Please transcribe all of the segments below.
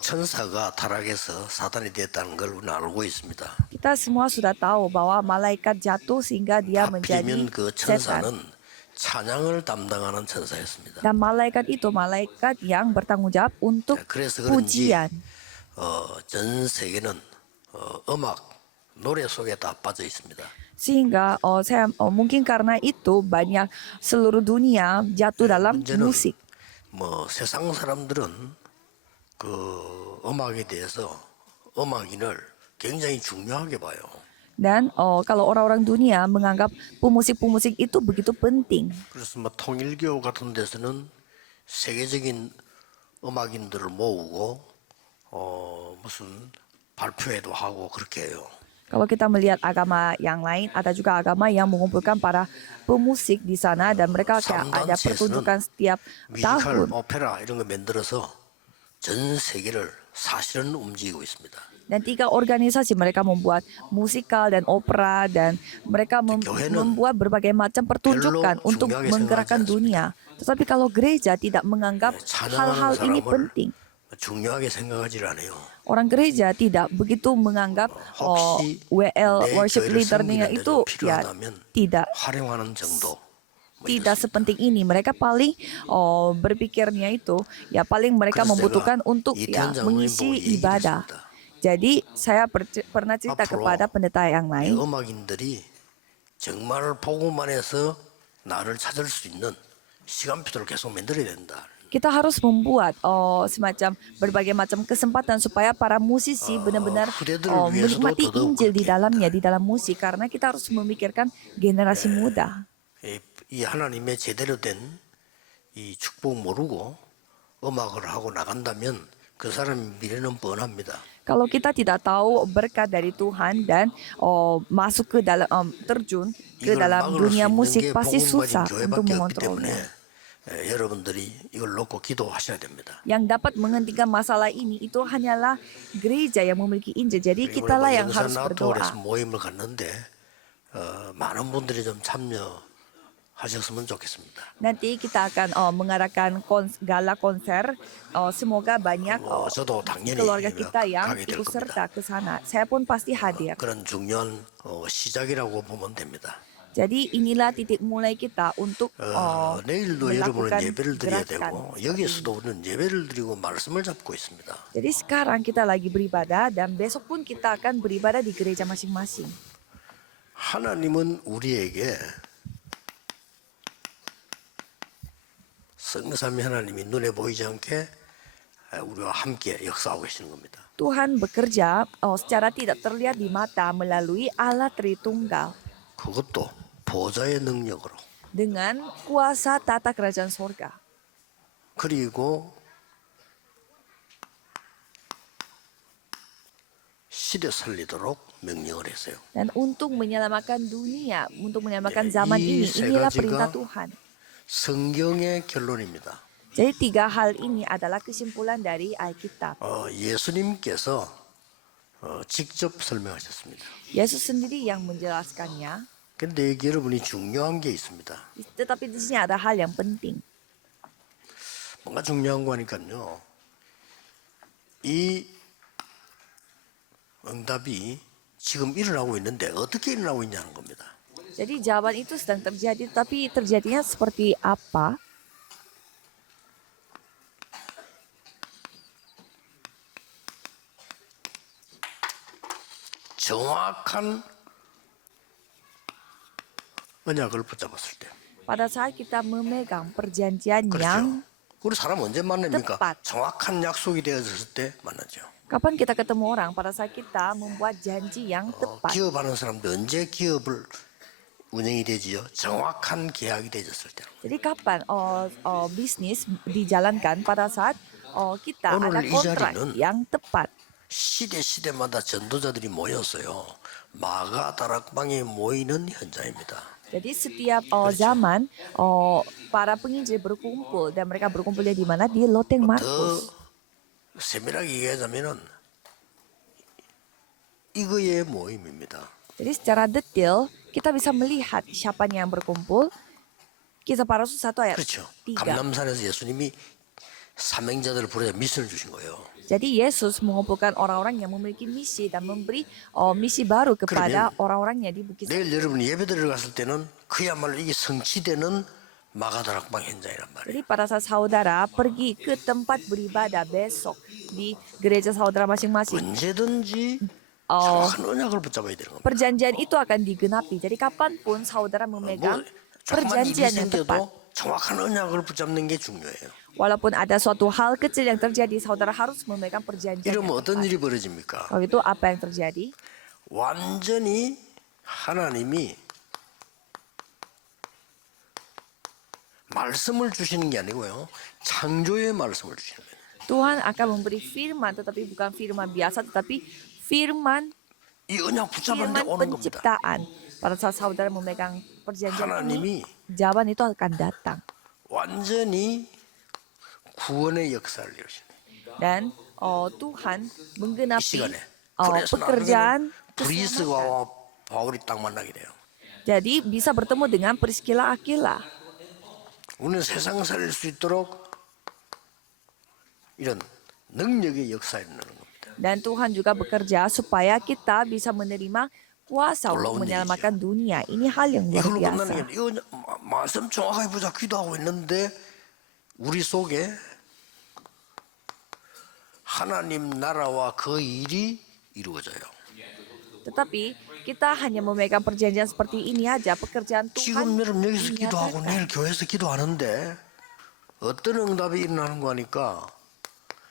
천사가 타락해서 사단이 됐다는 걸 우리는 알고 있습니다. Kita semua sudah tahu bahwa malaikat jatuh sehingga dia menjadi 하필이면 그 setan. 천사는 찬양을 담당하는 천사였습니다. Dan malaikat itu malaikat yang bertanggung jawab untuk 그래서 그런지 pujian. 전 세계는 음악, 노래 속에 다 빠져 있습니다. Sehingga mungkin karena itu banyak seluruh dunia jatuh dalam 문제는 musik. 세상 사람들은 그 음악에 대해서 음악인을 굉장히 중요하게 봐요. Dan kalau orang-orang dunia menganggap pemusik-pemusik itu begitu penting. 그래서 통일교 같은 데서는 세계적인 음악인들을 모으고 무슨 발표회도 하고 그렇게 해요. Kalau kita melihat agama yang lain, ada juga agama yang mengumpulkan para pemusik di sana dan mereka kayak ada pertunjukan setiap 뮤지컬, tahun. 오페라 이런 거 만들어서 전 세계를 사실은 움직이고 있습니다. Dan 3 organisasi mereka membuat musikal dan opera dan mereka membuat berbagai macam pertunjukan untuk menggerakkan dunia. Tetapi kalau gereja tidak menganggap hal-hal ini penting. 중요하게 생각하지 않아요. Orang gereja tidak begitu menganggap WL worship leadernya itu ya 활용하는 정도. tidak sepenting ini. Mereka paling berpikirnya itu ya paling mereka membutuhkan untuk ya mengisi ibadah. Jadi saya pernah cerita kepada pendeta yang lain. 음악인들이 정말 복음만 해서 나를 찾을 수 있는 시간표를 계속 만들어야 된다. Kita harus membuat semacam berbagai macam kesempatan supaya para musisi benar-benar menikmati Injil di dalamnya, di dalam musik. Karena kita harus memikirkan generasi muda. 이 하나님의 제대로 된 이 축복 모르고 음악을 하고 나간다면 그 사람의 미래는 뻔합니다. Kalau kita tidak tahu berkat dari Tuhan dan masuk ke dalam terjun ke dalam dunia musik pasti susah untuk mengontrolnya. 여러분들이 이걸 놓고 기도하셔야 됩니다. Yang dapat menghentikan masalah ini itu hanyalah gereja yang memiliki Injil. Jadi kitalah yang harus berdoa. 모임을 갔는데 많은 분들이 좀 참여하셨으면 좋겠습니다. Nanti kita akan mengadakan gala konser. Semoga banyak keluarga kita yang ikut serta ke sana. Saya pun pasti hadir. 그런 중요한 시작이라고 보면 됩니다. Jadi inilah titik mulai kita untuk 내일도 여러분은 melakukan 예배를 드려야 gerakan. 되고 여기에서도 우리는 예배를 드리고 말씀을 잡고 있습니다. Jadi sekarang kita lagi beribadah dan besok pun kita akan beribadah di gereja masing-masing. 하나님은 우리에게 성삼위 하나님이 눈에 보이지 않게 우리와 함께 역사하고 계시는 겁니다. Tuhan bekerja secara tidak terlihat di mata melalui Allah Tritunggal. 그것도 보좌의 능력으로. Dengan kuasa tata kerajaan sorga. 그리고 시대 살리도록 명령을 했어요. Dan untuk menyelamatkan dunia, untuk menyelamatkan zaman ini, inilah perintah Tuhan. 성경의 결론입니다. Jadi 3 hal ini adalah kesimpulan dari Alkitab. 예수님께서 직접 설명하셨습니다. Yesus sendiri yang menjelaskannya. 근데 여기 여러분이 중요한 게 있습니다. Tetapi di sini ada hal yang penting. 뭔가 중요한 거니까요. 이 응답이 지금 일어나고 있는데 어떻게 일어나고 있냐는 겁니다. Jadi jawaban itu sedang terjadi, tapi terjadinya seperti apa? 정확한 언약을 붙잡았을 때. Pada saat kita memegang perjanjian yang 우리 사람 언제 만납니까? tepat. 정확한 약속이 되어졌을 때 만나죠. Kapan kita ketemu orang? Pada saat kita membuat janji yang tepat. 기업하는 사람도 언제 기업을 운영이 되지요? 정확한 계약이 되어졌을 때. Jadi kapan bisnis dijalankan? Pada saat kita ada kontrak yang tepat. 시대마다 전도자들이 모였어요. 마가 다락방에 모이는 현장입니다. Jadi setiap zaman para penginjil berkumpul dan mereka berkumpulnya di mana? Di Loteng Markus. 세밀하게 얘기하자면은 이거의 모임입니다. Jadi secara detail kita bisa melihat siapa yang berkumpul. Kisah para Rasul 1 ayat 그렇죠. 3. 감람산에서 예수님이 사명자들을 부르자 미션을 주신 거예요. Jadi Yesus mengumpulkan orang-orang yang memiliki misi dan memberi misi baru kepada orang-orangnya di Bukit 내일 여러분이 예배 들어갔을 때는 그야말로 이게 성취되는 마가다락방 현장이란 말이에요. Jadi pada saat saudara pergi ke tempat beribadah besok di gereja saudara masing-masing, 언제든지 정확한 언약을 붙잡아야 되는 겁니다. perjanjian itu akan digenapi. Jadi kapanpun saudara memegang 조그만 일이 perjanjian yang tepat. 생겨도 정확한 언약을 붙잡는 게 중요해요. Walaupun ada suatu hal kecil yang terjadi, saudara harus memegang perjanjian yang 이러면 어떤 tepat. 일이 벌어집니까? Kalau itu apa yang terjadi? 완전히 하나님이 말씀을 주시는 게 아니고요. 창조의 말씀을 주시는 거예요. Tuhan akan memberi firman, tetapi bukan firman biasa, tetapi firman 이 언약 붙잡았는데 오는 겁니다. penciptaan. Pada saat saudara memegang perjanjian ini, 하나님이 jawaban itu akan datang. 완전히 구원의 역사를 이루시는 Dan Tuhan 이 menggenapi 시간에. 그래서 pekerjaan 나중에는 keselamatan. 브리스가와 바울이 딱 만나게 돼요. Jadi bisa bertemu dengan Priscilla Aquila. 우리는 세상 살릴 수 있도록 이런 능력의 역사에 있는 겁니다. Dan Tuhan juga bekerja supaya kita bisa menerima kuasa untuk 놀라운 menyelamatkan dunia. Ini hal yang luar 이걸로 끝나는 biasa. 게 이거 말씀 정확하게 보자 기도하고 있는데 우리 속에 하나님 나라와 그 일이 이루어져요. Tetapi kita hanya memegang perjanjian seperti ini aja, pekerjaan 지금 Tuhan 여러분 여기서 기도하고 dinyatakan. 내일 교회에서 기도하는데 어떤 응답이 일어나는 거 하니까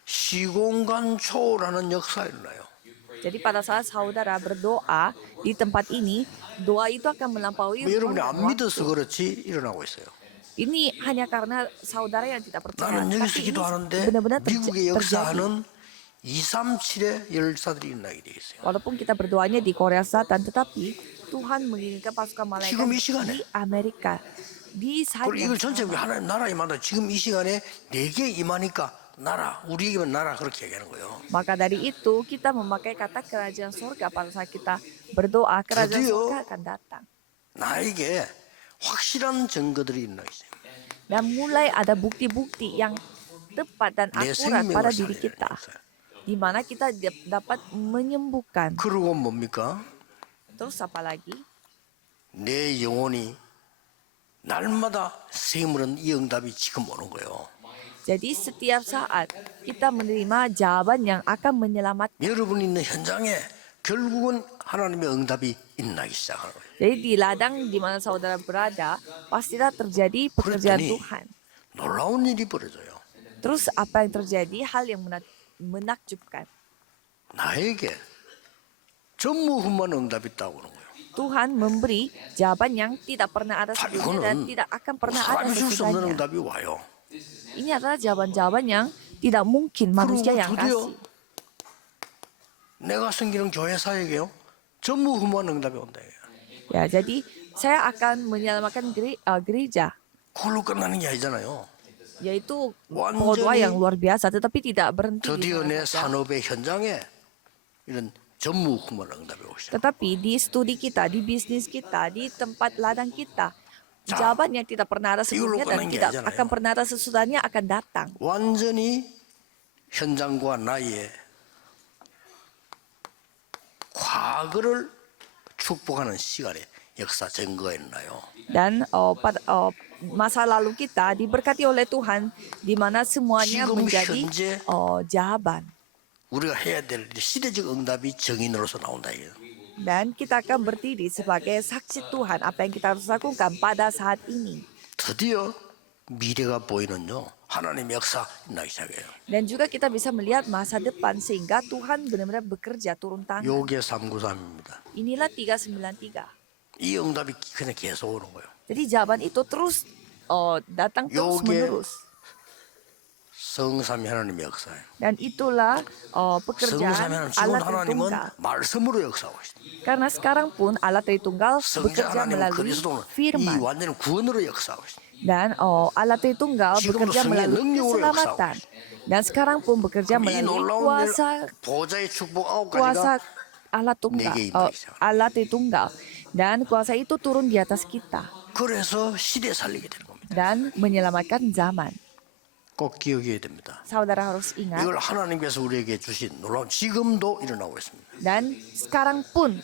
시공간 초월하는 역사가 일어나요. Jadi pada saat saudara berdoa di tempat ini, doa itu akan melampaui 뭐 여러분이 ruang 안 dan 믿어서 waktu. 그렇지 일어나고 있어요. Ini hanya karena saudara yang tidak percaya. 나는 여기서 Tapi ini 기도하는데 benar-benar 미국의 terjadi. 역사하는 237의 열사들이 일어나게 돼 있어요. Walaupun kita berdoanya di Korea Selatan, tetapi Tuhan mengirimkan pasukan malaikat 지금 이 시간에. di Amerika. Di saat 그리고 yang 이걸 전체 sama. 하나님 나라에 만나 지금 이 시간에 내게 임하니까 나라 우리에게만 나라 그렇게 얘기하는 거예요. Maka dari itu kita memakai kata kerajaan surga pada saat kita berdoa, kerajaan 드디어 surga akan datang. 나에게 확실한 증거들이 일어나기 시작해요. Dan mulai ada bukti-bukti yang tepat dan 내 akurat pada 생명을 diri 살리는 kita. 역사예요. Di mana kita dapat menyembuhkan. 그리고 뭡니까? Terus apa lagi? 내 영혼이 날마다 세물은 이 응답이 지금 오는 거예요. Jadi setiap saat kita menerima jawaban yang akan menyelamatkan. 여러분이 있는 현장에 결국은 하나님의 응답이 일어나기 시작하는 거예요. Jadi di ladang di mana saudara berada, pastilah terjadi pekerjaan 그랬더니 Tuhan. 놀라운 일이 벌어져요. Terus apa yang terjadi? Hal yang menakjubkan. 나에게 전무후무한 응답이 있다고 그러는 거예요. Tuhan memberi jawaban yang tidak pernah ada 자, sebelumnya dan 이거는 tidak akan pernah ada 사람이 줄 수 없는 sesudahnya. 응답이 와요. Ini adalah jawaban-jawaban yang tidak mungkin manusia yang 드디어 kasih. 내가 섬기는 교회 사역에요. 전무후무한 응답이 온다. Ya, jadi saya akan menyelamatkan gereja, 그걸로 끝나는 게 아니잖아요. yaitu 완전히 doa yang luar biasa, tetapi tidak berhenti di 드디어 내 sana saja. 산업의 현장에 이런 전무후무한 응답이 오기 시작. Tetapi di studi kita, di bisnis kita, di tempat ladang kita, jawaban yang tidak pernah ada sebelumnya dan 끝난 게 tidak 아니잖아요. akan pernah ada sesudahnya akan datang. 완전히 현장과 나의 과거를 축복하는 시간에 역사 증거가 있나요? Dan masa lalu kita diberkati oleh Tuhan, di mana semuanya 지금 menjadi 현재 jawaban. 우리가 해야 될 시대적 응답이 정인으로서 나온다 이거예요. Dan kita akan berdiri sebagai saksi Tuhan apa yang kita harus lakukan pada saat ini. 드디어 미래가 보이는요 하나님의 역사 일어나기 시작해요. Dan juga kita bisa melihat masa depan sehingga Tuhan benar-benar bekerja turun tangan. 요게 393입니다. Inilah 393. 이 응답이 그냥 계속 오는 거예요. Jadi jawaban itu terus datang terus 요게 menerus. 성삼위 하나님의 역사예요. Dan itulah 성삼위 pekerjaan 하나님 지금 Allah 하나님은 Tritunggal. 말씀으로 역사하고 있습니다. Karena sekarang pun Allah Tritunggal 성자 bekerja 하나님은 melalui 그리스도는 이 firman. 완전히 구원으로 역사하고 있습니다. Dan Allah Tritunggal 지금은 bekerja 성령의 melalui 능력으로 keselamatan. Dan sekarang pun bekerja 이 melalui 놀라운 kuasa 보좌의 축복 9가지가 kuasa Allah Tunggal, 내게 임하기 시작합니다. Allah Tritunggal. Dan kuasa itu turun di atas kita 그래서 시대 살리게 되는 겁니다. dan menyelamatkan zaman. 꼭 기억해야 됩니다. Saudara harus ingat. 이걸 하나님께서 우리에게 주신 놀라운 지금도 일어나고 있습니다. Dan sekarang pun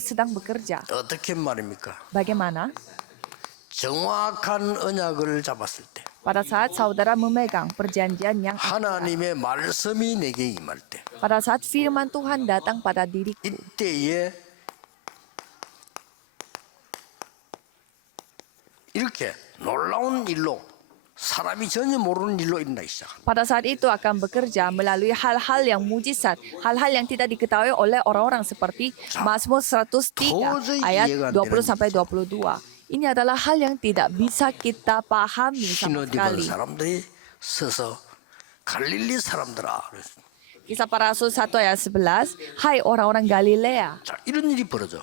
sedang bekerja. 어떻게 말입니까? Bagaimana? 정확한 언약을 잡았을 때 Pada saat saudara memegang perjanjian yang 하나님의 말씀이 내게 임할 때 pada saat firman Tuhan datang pada diriku, 이때에 이렇게 놀라운 일로 사람이 전혀 모르는 일로 일어나기 시작합니다. pada saat itu akan bekerja melalui hal-hal yang mujizat, hal-hal yang tidak diketahui oleh orang-orang seperti Mazmur 103 ayat 20 sampai 22. Ini adalah hal yang tidak bisa kita pahami sama 신어디 본 sekali. 사람들이 서서 갈릴리 사람들아. Kisah para Rasul 1 ayat 11, hai orang-orang Galilea. 자, 이런 일이 벌어져.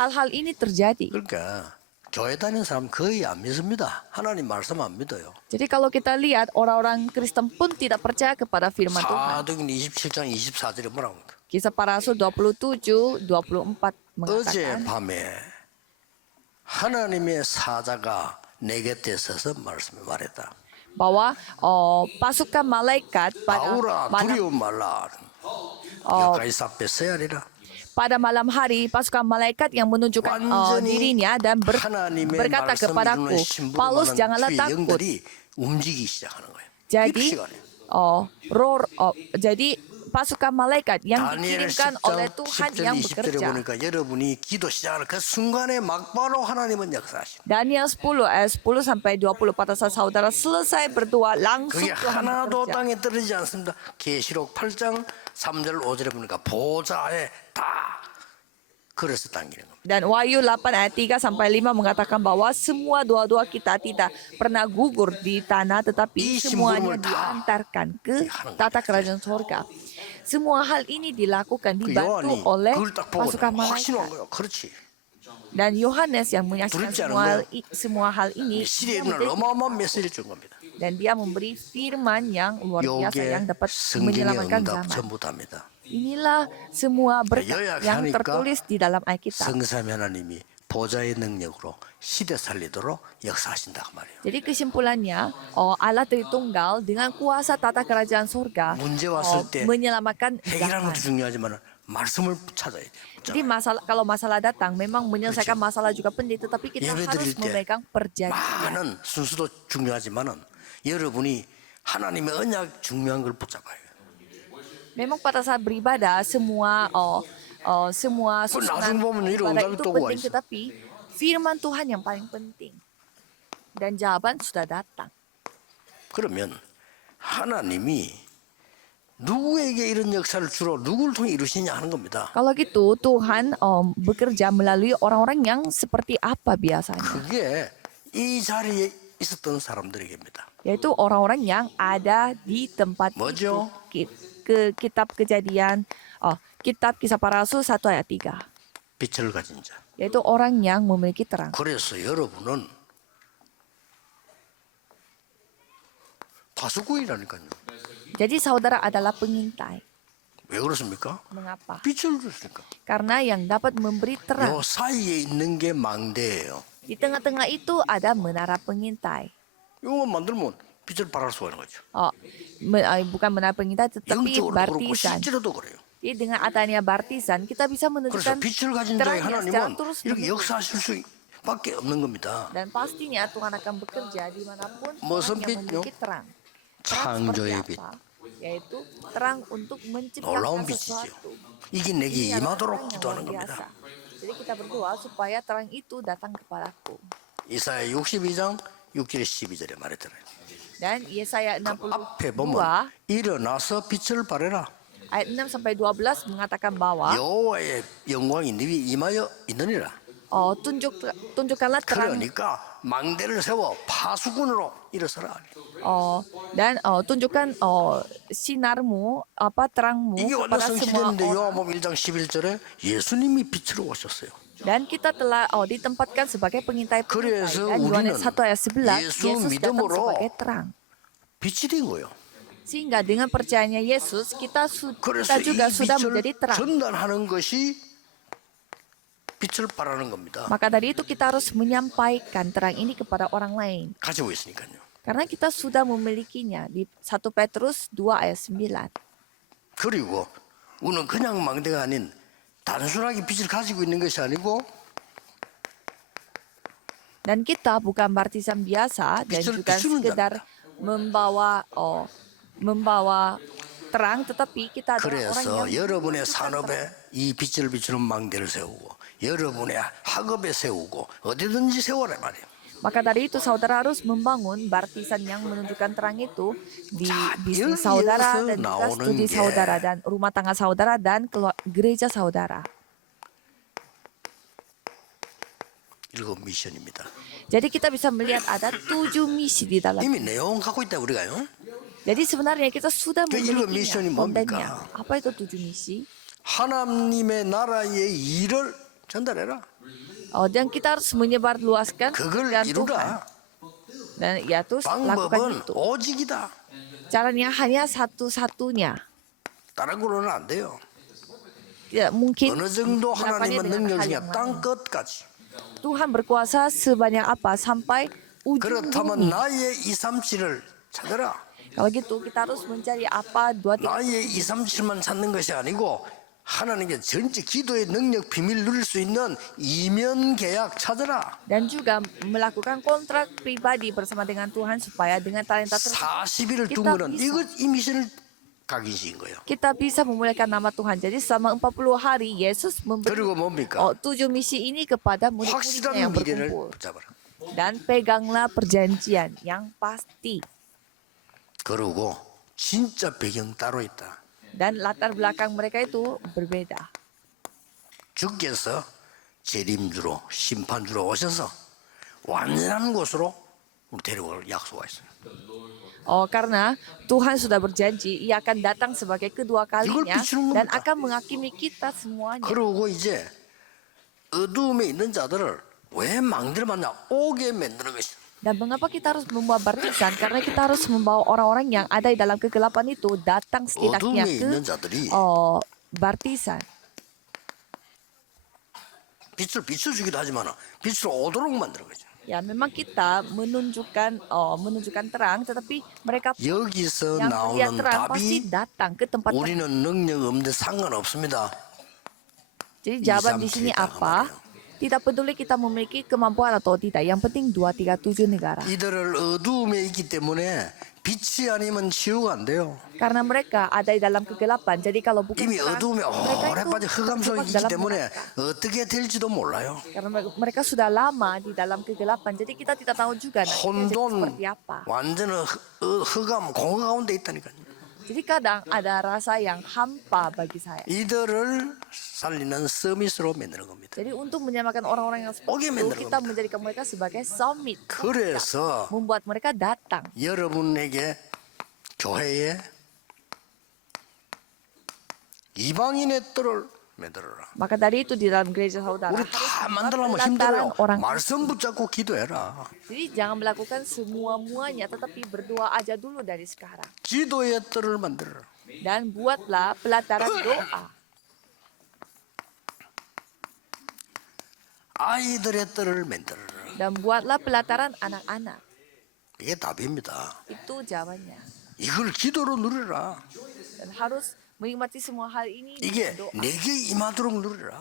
Hal-hal ini terjadi. 그러니까 교회 다니는 사람 거의 안 믿습니다. 하나님 말씀 안 믿어요. Jadi kalau kita lihat orang-orang Kristen pun tidak percaya kepada firman Tuhan. 사도행전 27장 24절에 뭐라고 합니까? Kisah para Rasul 27, 24 어제 mengatakan, 밤에 하나님의 사자가 내 곁에 서서 말씀을 말했다. bahwa pasukan malaikat pada 바울아 malam, 두려움 말라. 어, 가이사 앞에 서야 하리라. pada malam hari pasukan malaikat yang menunjukkan dirinya dan 하나님의 berkata 말씀 kepadaku, 이루는 신부로 Paulus 많은 janganlah 주의 takut. 영들이 움직이기 시작하는 거예요. Jadi, 이 시간에. jadi pasukan malaikat yang 다니엘 dikirimkan oleh 10장 Tuhan 10절 yang 20절에 bekerja. 보니까 여러분이 기도 시작하는 그 순간에 막바로 하나님은 역사하시고 Daniel 10 ayat 10 sampai 20 pada saat saudara selesai berdoa langsung 그게 Tuhan 하나도 bekerja. 땅에 떨어지지 않습니다. 계시록 8장 3절 5절에 보니까 보좌에 다 그래서 당기는 겁니다. Dan Wahyu 8 ayat 3 sampai 5 mengatakan bahwa semua doa-doa kita tidak pernah gugur di tanah tetapi 이 semuanya 심부름을 다 diantarkan ke 하는 tata 거예요. kerajaan surga. Semua hal ini dilakukan, 그 dibantu 요한이 oleh 그걸 딱 보고 pasukan 확신한 malaikat. 거예요. 그렇지. Dan Yohanes yang menyaksikan 두렵지 않은 semua hal ini, 시대에 dia 있는 menjadi- 어마어마한 메시지를 준 겁니다. dan dia memberi firman yang luar biasa yang 요게 dapat 성경의 menyelamatkan 응답 zaman. 전부 다입니다. Inilah semua berkat yang 요약하니까 tertulis di dalam Alkitab. 성삼위 하나님이 보좌의 능력으로 시대 살리도록 역사하신다 그 말이에요. Jadi kesimpulannya, Allah Tritunggal dengan kuasa tata kerajaan surga 문제 왔을 때 menyelamatkan 해결하는 zaman. 것도 중요하지만 말씀을 찾아야 돼요. Jadi kalau masalah datang, memang menyelesaikan masalah juga penting, tetapi kita 예배 harus 드릴 때 memegang perjanjian. 많은 순수도 중요하지만은 여러분이 하나님의 언약 중요한 걸 붙잡아요. Memang pada saat beribadah semua susunan 나중 보면 이런 ibadah 응답이 itu 또 와 penting, 있어. tetapi firman Tuhan yang paling penting. Dan jawaban sudah datang. 그러면 하나님이 누구에게 이런 역사를 주로 누구를 통해 이루시냐 하는 겁니다. Kalau gitu Tuhan bekerja melalui orang-orang yang seperti apa biasanya? 그게 이 자리에 있었던 사람들에게입니다. Yaitu orang-orang yang ada di tempat 뭐죠? itu. Ke kitab kejadian, kitab kisah para rasul 1 ayat 3. 빛을 가진 자. Yaitu orang yang memiliki terang. 그래서 여러분은 파수꾼이라니까요. Jadi saudara adalah pengintai. 왜 그렇습니까? Mengapa? 빛을 줬으니까. Karena yang dapat memberi terang. 요 사이에 있는 게 망대예요. Di tengah-tengah itu ada menara pengintai. 이거만 만들면 빛을 발할 수가 있는 거죠. Bukan menara pengintai tetapi 영적으로도 그렇고 bartisan. 실제로도 그래요. Jadi dengan adanya bartisan kita bisa 그래서 menunjukkan 빛을 가진 자의 terangnya secara 하나님은 terus 이렇게 menerus. 역사하실 수밖에 없는 겁니다. Dan pastinya Tuhan akan bekerja dimanapun 무슨 orang yang 빛요? memiliki terang. Terang 창조의 seperti 빛. apa? Yaitu terang untuk menciptakan 놀라운 빛이죠. sesuatu. 이게 내게 Ini adalah terang 임하도록 yang 기도하는 luar biasa. 겁니다. Jadi kita berdoa supaya terang itu datang kepadaku. 이사야 62장 6절 12절에 말했잖아요. Dan Yesaya 앞에 62 보면 일어나서 빛을 발해라. ayat 6 sampai 12 mengatakan bahwa 여호와의 영광이 네 위에 임하여 있느니라. tunjukkanlah terang 그러니까 망대를 세워 파수꾼으로 일어서라. dan tunjukkan sinarmu terangmu 이게 완전 kepada semua 성취됐는데 orang. 요한복음 1장 11절에 예수님이 빛으로 오셨어요. Dan kita telah ditempatkan sebagai pengintai 그래서 dan Yohanes 우리는 1 ayat 11 예수 Yesus datang 믿음으로 sebagai terang. 빛이 된 거예요. Sehingga dengan percayanya Yesus kita 그래서 이 juga sudah menjadi 빛을 terang. 전달하는 것이 빛을 발하는 겁니다. Maka dari itu kita harus menyampaikan terang ini kepada orang lain. 가지고 있으니까요. Karena kita sudah memilikinya di 1 Petrus 2 ayat 9. 그리고 우리는 그냥 망대가 아닌 단순하게 빛을 가지고 있는 것이 아니고 Dan kita bukan baptisan biasa dan juga sekedar membawa terang, tetapi kita adalah orang 그래서 yang 여러분의 menunjukkan 산업에 이 빛을 비추는 망대를 세우고 여러분의 학업에 세우고 어디든지 세워라 말이에요. Maka dari itu saudara harus membangun baptisan yang menunjukkan terang itu di bisnis 여기에서 saudara dan juga 나오는 studi 게 saudara dan rumah tangga saudara dan gereja saudara. 7 미션입니다. Jadi kita bisa melihat ada 7 misi di dalam. 이미 내용 갖고 있다 우리가요. Jadi sebenarnya kita sudah 그 일곱 미션이 memilikinya 뭡니까? kontennya. Apa itu 7 misi? 하나님의 나라의 일을 전달해라. Dan kita harus menyebarluaskan 그걸 kerajaan Tuhan. 이루라. Dan yaitu lakukan 방법은 itu. 오직이다. Caranya hanya satu-satunya. 다른 거로는 안 돼요. Tidak mungkin 어느 정도 melakukannya 하나님은 dengan 능력 hal 중에 yang 땅 lain. 끝까지. Tuhan berkuasa sebanyak apa sampai ujung 그렇다면 bumi. 나의 237을 찾아라. Kalau gitu kita harus mencari apa 2, 3. 나의 237만 찾는 것이 아니고 하나님께 전체 기도의 능력 비밀 누릴 수 있는 이면 계약 찾아라. Dan juga melakukan kontrak pribadi bersama dengan Tuhan supaya dengan talenta tersebut 40일을 둔 kita 거는 bisa. 이거 이 미션을 각인시킨 거예요. kita bisa memuliakan nama Tuhan. Jadi selama 40 hari Yesus memberi 그리고 뭡니까? 7 misi ini kepada murid-muridnya 확실한 yang 미래를 berkumpul. 붙잡아라. Dan peganglah perjanjian yang pasti. 그러고 진짜 배경 따로 있다. Dan latar belakang mereka itu berbeda. 주께서 재림주로 심판주로 오셔서 완전한 곳으로 우리 데려올 약속이 있어요. Karena Tuhan sudah berjanji Ia akan datang sebagai kedua kalinya 비추는 dan 겁니다. akan menghakimi kita semuanya. 그러고 이제 어두움에 있는 자들을 왜 망대를 만나 오게 만드는 것이다. Dan mengapa kita harus membawa baptisan? Karena kita harus membawa orang-orang yang ada di dalam kegelapan itu datang setidaknya 어둠에 ke 있는 자들이 baptisan. 빛을 비춰주기도 하지만 빛을 오도록 만드는 거죠. Ya, memang kita menunjukkan terang, tetapi mereka 여기서 yang melihat 나오는 terang pasti 답이 datang ke tempat terang. 우리는 능력 없는데 상관없습니다. Jadi jawaban di sini apa? Tidak peduli kita memiliki kemampuan atau tidak. Yang penting 237 negara. 이들을 어두움에 있기 때문에 빛이 아니면 치유가 안 돼요. Karena mereka ada di dalam kegelapan. Jadi kalau bukan 이미 terang, 어두움에 mereka 오래 itu 빠져 흑암 속에 terjebak 있기 dalam 때문에 neraka. 어떻게 될지도 몰라요. Karena mereka sudah lama di dalam kegelapan. Jadi kita tidak tahu juga nantinya jadi 혼돈 seperti apa. 완전 흑암 공허 가운데 있다니까요. Jadi kadang ada rasa yang hampa bagi saya. 이들을 살리는 서밋으로 만드는 겁니다. Jadi untuk menyamakan orang-orang yang 오게 seperti itu, 만드는 kita 겁니다. menjadikan mereka sebagai summit. 그래서 Membuat mereka datang. 여러분에게 교회에 이방인의 뜰을 만들어라. Maka dari itu di dalam gereja saudara 우리 harus 다 membuat 만들려면 pelataran 힘들어요. orang. 말씀 붙잡고 기도해라. Jadi jangan melakukan semua-muanya, tetapi berdoa aja dulu dari sekarang. 기도의 뜰을 만들어라. Dan buatlah pelataran doa. 아이들의 뜰을 만들어라. Dan buatlah pelataran anak-anak. 이게 답입니다. Itu jawabannya. 이걸 기도로 누려라. Dan harus menikmati semua hal ini 이게 dengan doa. 내게 임하도록 누려라.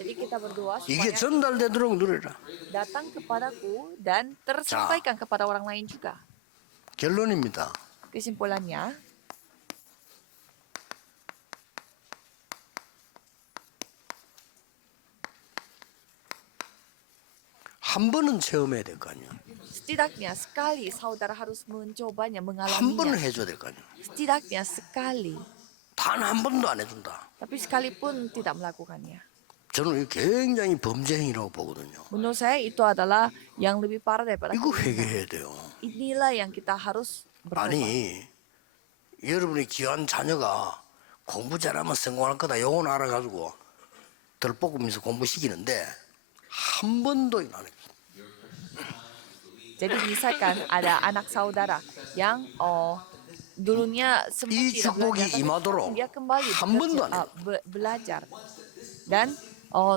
Jadi kita berdoa 이게 supaya 전달되도록 누려라. datang kepadaku dan tersampaikan kepada orang lain juga. 결론입니다. Kesimpulannya, 한 번은 체험해야 될 거 아니야. setidaknya sekali saudara harus mencobanya, 한 번은 mengalaminya. 해줘야 될 거 아니야. Setidaknya sekali. 단 한 번도 안 해준다. Tapi sekalipun tidak melakukannya. 저는 이거 굉장히 범죄 행위라고 보거든요. Menurut saya itu adalah yang lebih parah daripada 이거 kriminal. 회개해야 돼요. Inilah yang kita harus bertobat. 아니 여러분의 귀한 자녀가 공부 잘하면 성공할 거다. 요건 알아가지고 덜 뽑으면서 공부시키는데 한 번도 안 해요. Jadi misalkan ada anak saudara yang dulunya sempat 이 tidak 축복이 belajar, tapi 임하도록 sekarang dia kembali 한 번도 안 해요. belajar. Dan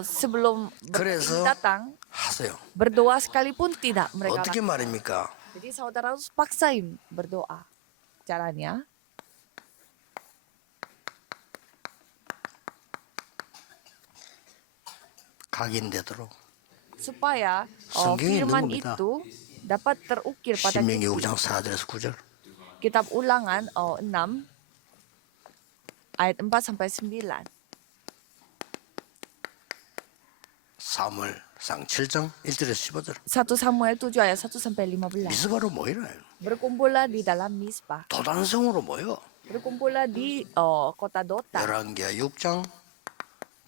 sebelum 그래서 datang 하세요. berdoa sekalipun tidak mereka 어떻게 lakukan. 말입니까? Jadi saudara harus paksain berdoa. Caranya, 각인되도록 supaya 성경에 있는 firman 겁니다. itu dapat terukir pada 신명기 kita. 5장 4절에서 9절. Kitab Ulangan 6 ayat 4 sampai 9. 사무엘상 7장 1절에서 15절. 1 Samuel 7 ayat 1 sampai 15. 미스바로 모이라. Berkumpullah di dalam Mispa. 도단성으로 모여. Berkumpullah di kota Dotan. 열왕기하 6장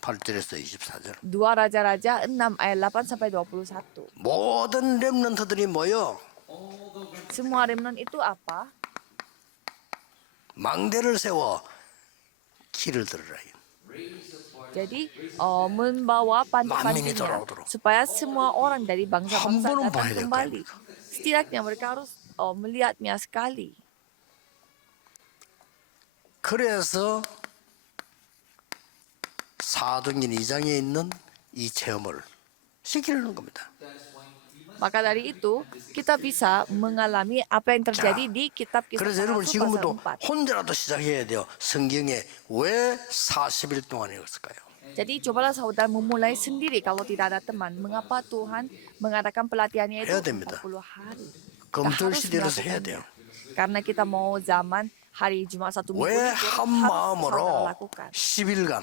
8절에서 24절. 2 Raja-Raja 6 ayat 8 sampai 21. 모든 렘넌트들이 모여 Semua remnant itu apa? 망대를 세워 키를 들으라. Jadi membawa 만민이 panti-pantinya 돌아오도록. supaya semua orang dari bangsa-bangsa 한 번은 datang 봐야 될 거 kembali. 아닙니까? Setidaknya mereka harus melihatnya sekali. 그래서 사도행전 2장에 있는 이 체험을 시키는 겁니다. Maka dari itu kita bisa mengalami apa yang terjadi 자, di kitab Kisah 그래서 Para 여러분 Rasul 지금부터 pasal 4. 혼자라도 시작해야 돼요. 성경에 왜 40일 동안이었을까요? Jadi cobalah saudara memulai sendiri kalau tidak ada teman. Mengapa Tuhan mengadakan pelatihannya itu 해야 됩니다. 40 hari? Kita 검토 harus 시대로서 해야 melakukannya. 돼요. Karena kita mau zaman hari Jumat 1 minggu 왜 libur, 한 harus saudara 마음으로 lakukan. 10일간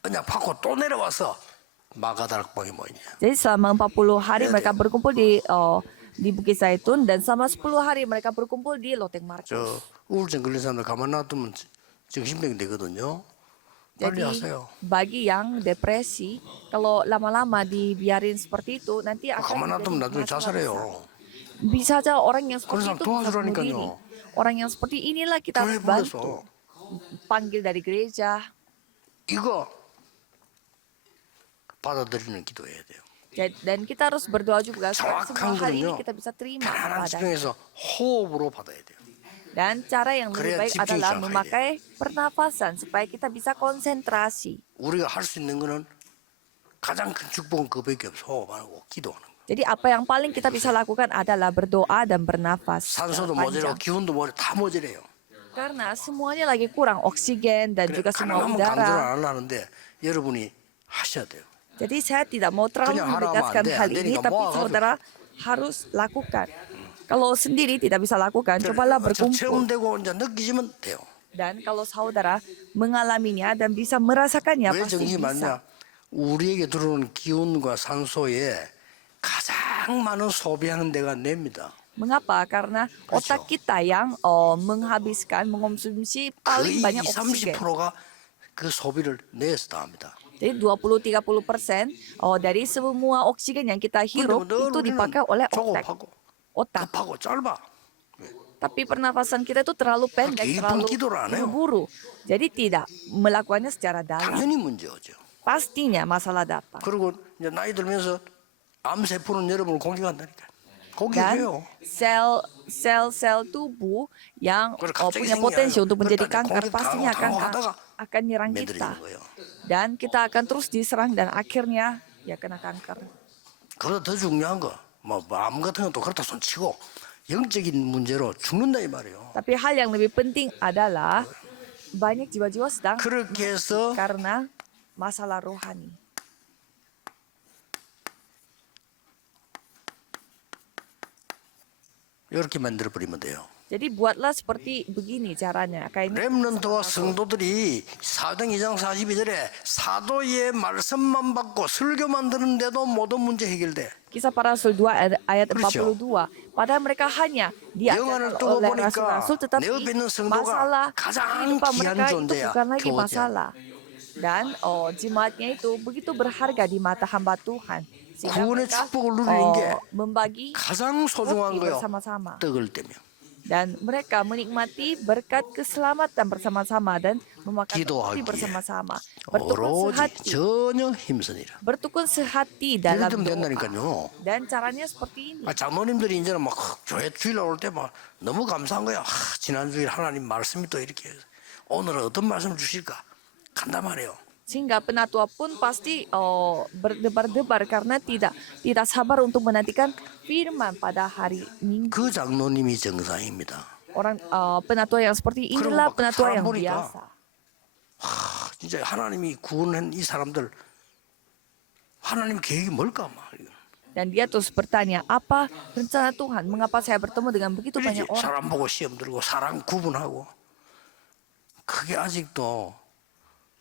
그냥 받고 또 내려와서 마가다락방에 모이냐? Jadi selama 40 hari Iya, mereka berkumpul di Bukit Zaitun dan selama 10 hari mereka berkumpul di Loteng Markus. 저 우울증 걸린 사람들 가만 놔두면 정신병이 되거든요. 빨리 Jadi 하세요. bagi yang depresi, kalau lama-lama dibiarin seperti itu nanti akan 가만 놔두면 menjadi 나중에 masalah besar. 자살해요. Bisa saja orang yang seperti 그런 사람 itu bisa bunuh 도와주라니까요. diri. Orang yang seperti inilah kita 교회 harus bantu. 불러서 Panggil dari gereja. 이거 받아들이는 기도해야 돼요. Dan kita harus berdoa juga supaya semua 정확한 hal ini 거는요. kita bisa terima 편안한 kepada. 집중해서 호흡으로 받아야 돼요. Dan cara yang lebih 그래야 baik 집중이 adalah 잘 가야 memakai pernafasan supaya kita bisa konsentrasi. 우리가 할 수 있는 거는 가장 큰 축복은 그밖에 없어. 호흡하고 기도하는 거. Jadi apa yang paling kita bisa lakukan adalah berdoa dan bernafas 산소도 panjang. 모자라고 기운도 모자라 다 모자래요. Karena semuanya lagi kurang oksigen dan juga semua 가능하면 강조를 udara. 안 하는데 여러분이 하셔야 돼요. Jadi saya tidak mau terlalu 그냥 하라면 menegaskan 안 돼. hal 안 ini, 되니까 tapi 모아가지고. saudara harus lakukan. Kalau sendiri tidak bisa lakukan, cobalah berkumpul. 체험되고 이제 느끼시면 돼요. Dan kalau saudara mengalaminya dan bisa merasakannya, 왜 pasti 정신이 bisa. 많냐? 우리에게 들어오는 기운과 산소에 가장 많은 소비하는 데가 뇌입니다. Mengapa? Karena 그렇죠. otak kita yang menghabiskan, mengonsumsi paling 거의 banyak 20, oksigen. 30%가 그 소비를 뇌에서 다 합니다. Jadi 20-30% dari semua oksigen yang kita hirup 근데 itu dipakai oleh otak. 조급하고 Otak. 급하고 짧아. Tapi pernafasan kita itu terlalu pendek, 깊은 terlalu 기도를 안 해요. buru-buru. Jadi tidak melakukannya secara dalam. 당연히 문제죠. Pastinya masalah datang. 그리고 이제 나이 들면서 암 세포는 여러분을 공격한다니까. Dan 공격해요. sel-sel tubuh yang 그래, 갑자기 punya 생겨요. potensi untuk menjadi 그러니까 kanker 공격 pastinya 당하다가 akan nyerang kita. 매드리는 거예요. Dan kita akan terus diserang dan akhirnya ya kena kanker. 그보다 더 중요한 거, 암 같은 것도 그렇다 손치고 영적인 문제로 죽는다 이 말이에요. Tapi hal yang lebih penting adalah banyak jiwa-jiwa sedang 그렇게 해서 karena masalah rohani. 이렇게 만들어 버리면 돼요. Jadi buatlah seperti begini caranya. Kayak ini. 렘넌트와 성도들이 사도행 2장 42절에 사도의 말씀만 받고 설교만 듣는데도 모든 문제 해결돼. Kisah Para Rasul 2 ayat 그렇죠. 42. Padahal mereka hanya 영안을 diajarkan 두고 oleh 보니까 rasul-rasul, tetapi 내 옆에 있는 성도가 masalah 가장 kehidupan 귀한 mereka itu 존재야, bukan lagi 교제야. masalah. Dan jemaatnya itu begitu berharga di mata hamba Tuhan. Sehingga 구원의 mereka 축복을 누리는 게 membagi 가장 소중한 roti 거요. bersama-sama. 떡을 때며 Dan mereka menikmati berkat keselamatan bersama-sama dan memakan roti 기도하기에 bersama-sama. Bertukun 오로지 sehati. 전혀 힘쓰니라. Bertukun sehati 이럴 dalam 때면 doa. 된다니까요. Dan caranya seperti ini. 장로님들이 이제는 막 교회 주일 올 때 막 너무 감사한 거야. 지난 주일 하나님 말씀이 또 이렇게 오늘은 어떤 말씀 주실까 간단 말이에요. Sehingga penatua pun pasti berdebar-debar karena tidak sabar untuk menantikan firman pada hari Minggu. 그 장로님이 정상입니다. Orang penatua yang seperti inilah 그럼 막 penatua 사람 yang 보니까 biasa. 진짜 하나님이 구원한 이 사람들 하나님 계획이 뭘까 막. Dan dia terus bertanya, apa rencana Tuhan? Mengapa saya bertemu dengan begitu 그러지 banyak orang? 사람 보고 시험 들고 사람 구분하고 그게 아직도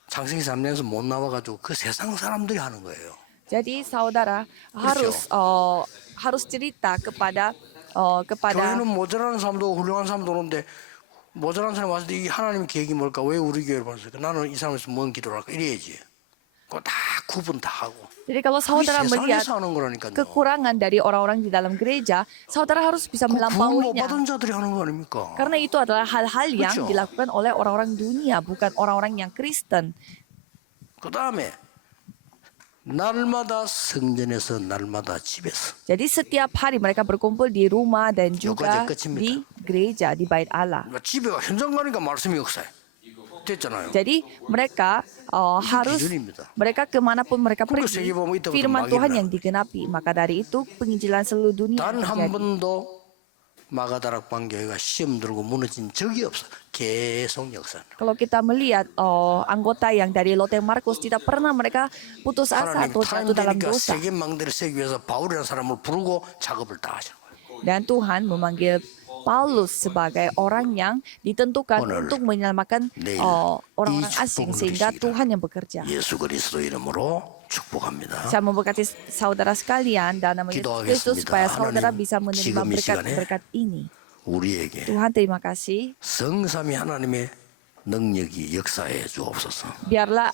창세기 3년에서 못 나와가지고 그 세상 사람들이 하는 거예요. Jadi saudara harus cerita kepada 교회는 모자라는 사람도 훌륭한 사람도 오는데 모자란 사람 왔을 때 이 하나님 계획이 뭘까? 왜 우리 교회를 봤을까? 나는 이 사람에서 뭔 기도를 할까? 이래야지. 그거 다 구분 다 하고. Jadi kalau saudara 그게 melihat 세상에서 하는 거라니까요. kekurangan dari orang-orang di dalam gereja, saudara harus bisa 구원 못 melampauinya. 받은 자들이 하는 거 아닙니까? Karena itu adalah hal-hal yang 그렇죠. dilakukan oleh orang-orang dunia, bukan orang-orang yang Kristen. 그 다음에 날마다 성전에서 날마다 집에서. Jadi setiap hari mereka berkumpul di rumah dan juga 여기까지 끝입니다. di gereja, di bait Allah. 그러니까 집에 현장 가니까 말씀이 없어요. 됐잖아요. Jadi mereka harus 기준입니다. mereka kemanapun mereka 그러니까 pergi, 세계보면 이때부터 firman 막이나. Tuhan yang digenapi. Maka dari itu penginjilan seluruh dunia 단 한 terjadi. 번도 마가다락방 교회가 시험 들고 무너진 적이 없어. 계속 역사. Kalau kita melihat anggota yang dari Lotte Markus tidak pernah mereka putus asa 하나님 atau 타임 jatuh dalam 되니까 dosa. 세계 망대를 세기 위해서 바울이라는 사람을 부르고 작업을 다 하시는 거예요. Dan Tuhan memanggil Paulus sebagai orang yang ditentukan 오늘, untuk menyelamatkan 내일 orang-orang 이 asing 축복을 sehingga 누리시기를 Tuhan yang bekerja. 예수 그리스도 이름으로 축복합니다. Saya memberkati saudara sekalian dalam nama Yesus Kristus 기도하겠습니다. supaya saudara 하나님, bisa menerima 지금 이 시간에 berkat-berkat ini. 우리에게 Tuhan terima kasih. 성삼위 하나님의 능력이 역사해 주옵소서. Biarlah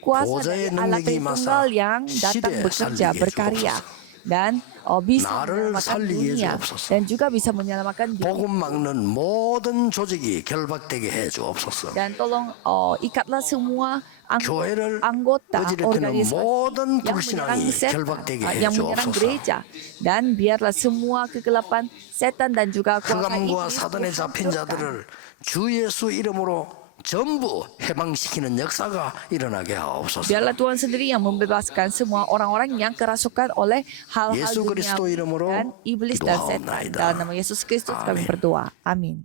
kuasa 보좌의 dari Allah 능력이 Tritunggal 임하사 yang datang 시대 bekerja, 살리게 berkarya. 주옵소서. Dan bisa 나를 menyelamatkan 살리게 dunia 주옵소서. dan juga bisa menyelamatkan diri. 복음 막는 moden 조직이 결박되게 해 주옵소서. Dan tolong ikatlah semua 교회를 anggota 어지럽히는 organisasi 모든 yang menyerang 불신앙이 결박되게 해 yang menyerang 주옵소서. gereja, dan biarlah semua kegelapan setan dan juga kuasa 흑암과 iblis 사단에 잡힌 dihancurkan. 자들을 주 예수 이름으로 전부 해방시키는 역사가 일어나게 하옵소서. Biarlah Tuhan sendiri yang membebaskan semua orang-orang yang kerasukan oleh hal-hal 예수 그리스도 dunia 이름으로 dan iblis dan setan. 기도하옵나이다. Dalam nama Yesus Kristus kami 아멘. berdoa. Amin.